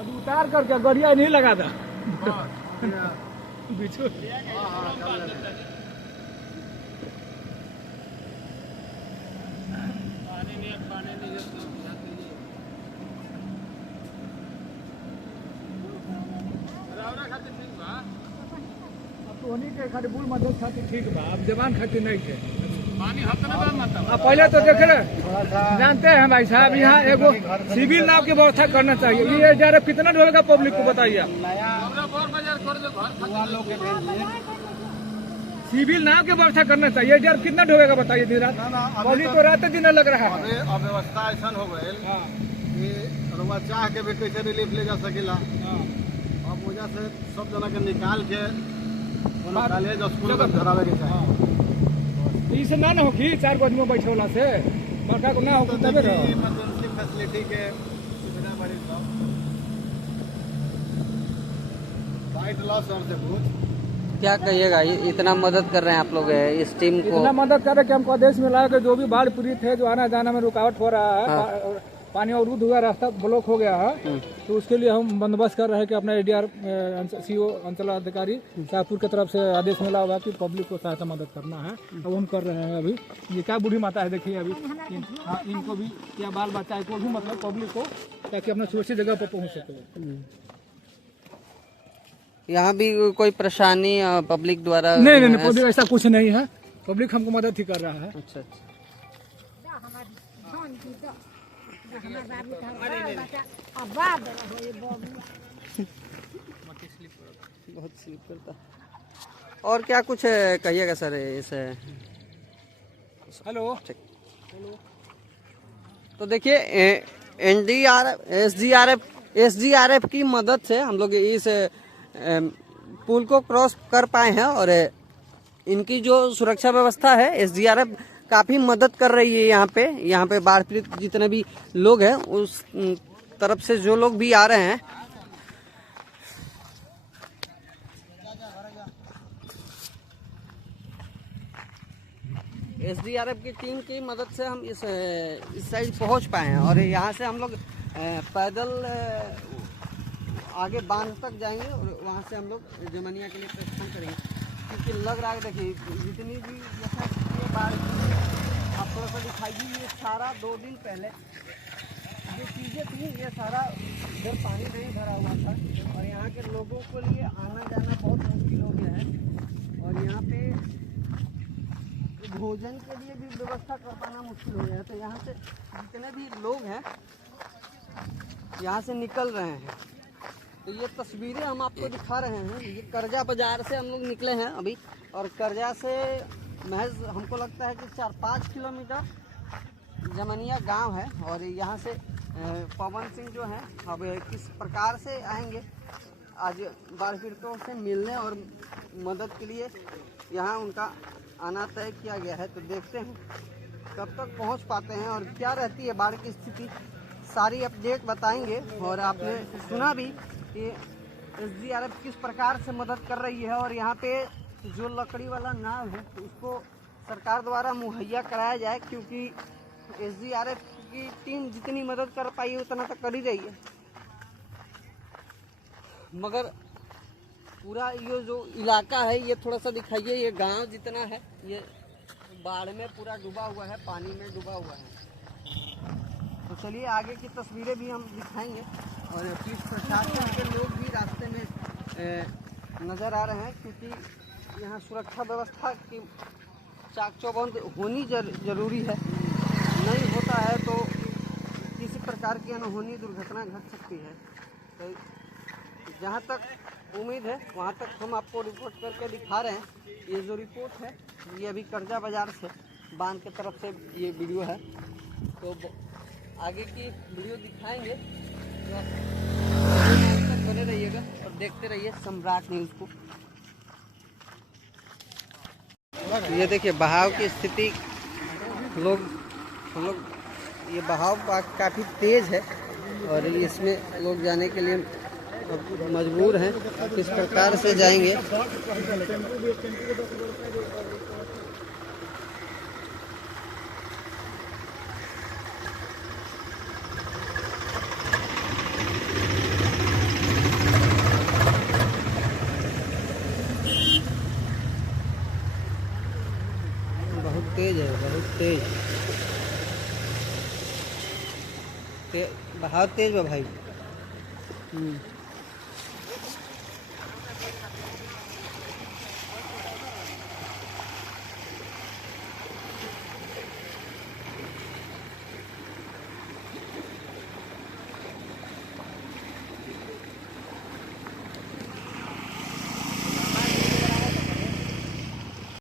अब उतार करके गड़िया नहीं लगा था बीचो उन्हीं के खातिर बुल मदद खातिर ठीक बा, अब जवान खातिर नहीं थे। पानी पहले तो देखे जानते हैं भाई साहब, यहाँ एगो सिविल नाव की व्यवस्था करना चाहिए। ये जा रहा कितना ढोलेगा पब्लिक को बताइए। सिविल नाव की व्यवस्था करना चाहिए। यार कितना ढोलेगा बताइए दिन रात। पब्लिक तो रात दिन लग रहा है। अव्यवस्था ऐसा हो गए चाह के भी कैसे रिलीफ ले जा सकेला। अब वजह से सब जना के निकाल के स्कूल में धरावे के चाहिए। इसे ना हो कि 4 गो आदमी बैठे वाला से बड़का को ना हो तबे रहो। इमरजेंसी फैसिलिटी के सुविधा बड़ी सब फाइट लॉस और से कुछ क्या कहिएगा, इतना मदद कर रहे हैं आप लोग इस टीम को? इतना मदद कर रहे कि हमको आदेश मिला है कि जो भी बाढ़ पीड़ित है, जो आना जाना में रुकावट हो रहा है, हाँ। पानी अवरुद्ध हुआ, रास्ता ब्लॉक हो गया है, तो उसके लिए हम बंदोबस्त कर रहे हैं कि अपना एडीआर सीओ अंचलाधिकारी शाहपुर की तरफ से आदेश मिला हुआ कि पब्लिक को सहायता मदद करना है। अब हम कर रहे हैं। अभी ये क्या बूढ़ी माता है देखिए, अभी इनको भी या बाल बच्चा को भी मतलब पब्लिक को, ताकि अपना सुरक्षित जगह पर पहुँच सके। यहाँ भी कोई परेशानी पब्लिक द्वारा? नहीं, पब्लिक ऐसा कुछ नहीं है। पब्लिक हमको मदद ही कर रहा है। अच्छा। बहुत स्लिप करता। और क्या कुछ कहिएगा सर इस? हेलो। तो देखिए एसडीआरएफ की मदद से हम लोग इस पुल को क्रॉस कर पाए हैं और इनकी जो सुरक्षा व्यवस्था है एसडीआरएफ काफी मदद कर रही है। यहाँ पे बाढ़ पीड़ित जितने भी लोग हैं उस तरफ से जो लोग भी आ रहे हैं, एसडीआरएफ की टीम की मदद से हम इस साइड पहुंच पाए हैं और यहाँ से हम लोग पैदल आगे बांध तक जाएंगे और वहाँ से हम लोग जमनिया के लिए प्रस्थान करेंगे। क्योंकि लग रहा है देखिए जितनी भी यहाँ बाढ़ आप थोड़ा सा दिखाइए, ये सारा 2 दिन पहले ये चीज़ें थी, ये सारा इधर पानी नहीं भरा हुआ था और यहाँ के लोगों के लिए आना जाना बहुत मुश्किल हो गया है। और यहाँ पे भोजन के लिए भी व्यवस्था कर पाना मुश्किल हो गया है। तो यहाँ से जितने भी लोग हैं यहाँ से निकल रहे हैं। तो ये तस्वीरें हम आपको दिखा रहे हैं। ये करजा बाजार से हम लोग निकले हैं अभी, और करजा से महज हमको लगता है कि 4-5 किलोमीटर जमनिया गांव है। और यहाँ से पवन सिंह जो हैं अब किस प्रकार से आएंगे आज बाढ़ पीड़ितों से मिलने और मदद के लिए, यहाँ उनका आना तय किया गया है। तो देखते हैं कब तक पहुँच पाते हैं और क्या रहती है बाढ़ की स्थिति, सारी अपडेट बताएंगे। और आपने सुना भी कि एसडीआरएफ किस प्रकार से मदद कर रही है और यहाँ पे जो लकड़ी वाला नाव है तो उसको सरकार द्वारा मुहैया कराया जाए, क्योंकि एसडीआरएफ की टीम जितनी मदद कर पाई है उतना तो कर ही रही है, मगर पूरा ये जो इलाका है ये थोड़ा सा दिखाइए। ये गांव जितना है ये बाढ़ में पूरा डूबा हुआ है, पानी में डूबा हुआ है। तो चलिए आगे की तस्वीरें भी हम दिखाएंगे और पुलिस प्रशासन के लोग भी रास्ते में नज़र आ रहे हैं, क्योंकि यहाँ सुरक्षा व्यवस्था की चाक चौबंद होनी जरूरी है। नहीं होता है तो किसी प्रकार की अनहोनी दुर्घटना घट सकती है। तो जहाँ तक उम्मीद है वहाँ तक हम आपको रिपोर्ट करके दिखा रहे हैं। ये जो रिपोर्ट है ये अभी करजा बाजार से बांध की तरफ से ये वीडियो है, तो आगे की वीडियो दिखाएंगे। तो तक बने रहिएगा और देखते रहिए सम्राट न्यूज़ को। ये देखिए बहाव की स्थिति, हम लोग ये बहाव काफ़ी तेज़ है और इसमें लोग जाने के लिए मजबूर हैं। किस प्रकार से जाएंगे तेज है, बहुत तेज। बहाव तेज है भाई।